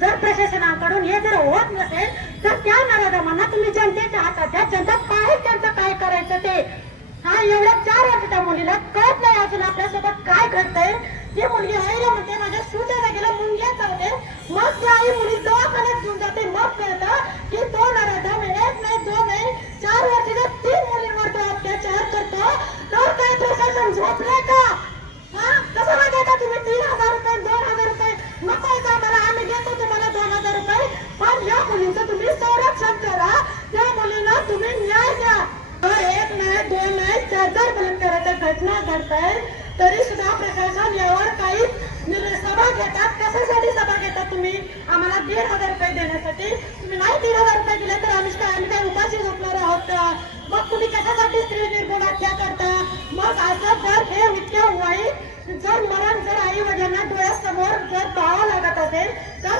जर प्रशासनाकडून हे जर होत नसेल तर त्या नराधमांना तुम्ही जनतेच्या हातात द्या. जनता पाहिजे त्यांचं काय करायचं ते. हा एवढ्या 4 वर्षाच्या मुलीला कळत नाही अजून आपल्यासोबत काय घडतंय. ती मुलगी आईला म्हणते माझ्या सूच्या जागेला मुंग्या चावले. मग ती आई मुली दवाखान्यात घेऊन जाते. मग कळतं की तो नराधम 1 नाही 2 नाही 4 वर्षाच्या 3 मुलींवर तो अत्याचार करतो. तर काय प्रशासन झोपले का? हा कसं माहिती तुम्ही 3000 रुपये 2000 रुपये नको का मला आम्ही देतो तुम्हाला 2000 रुपये. पण या मुलींचं तुम्ही संरक्षण करा. त्या मुलींना तुम्ही न्याय द्या. तर 1 नाही 2 नाही 4 बलात्काराच्या घटना घडताय तरी सुद्धा प्रशासन यावर काही सभा घेतात. कशासाठी सभा घेतात तुम्ही? आम्हाला 1500 रुपये देण्यासाठी. तुम्ही नाही 3000 रुपये दिले तर आम्ही काय उपाशी झोपणार आहोत का? मग तुम्ही कशासाठी स्त्री निर्मूल हत्या करता? मग असं जर हे इतक्या वाईट जर मरण जर आई वडिलांना डोळ्यासमोर जर पाहावं लागत असेल तर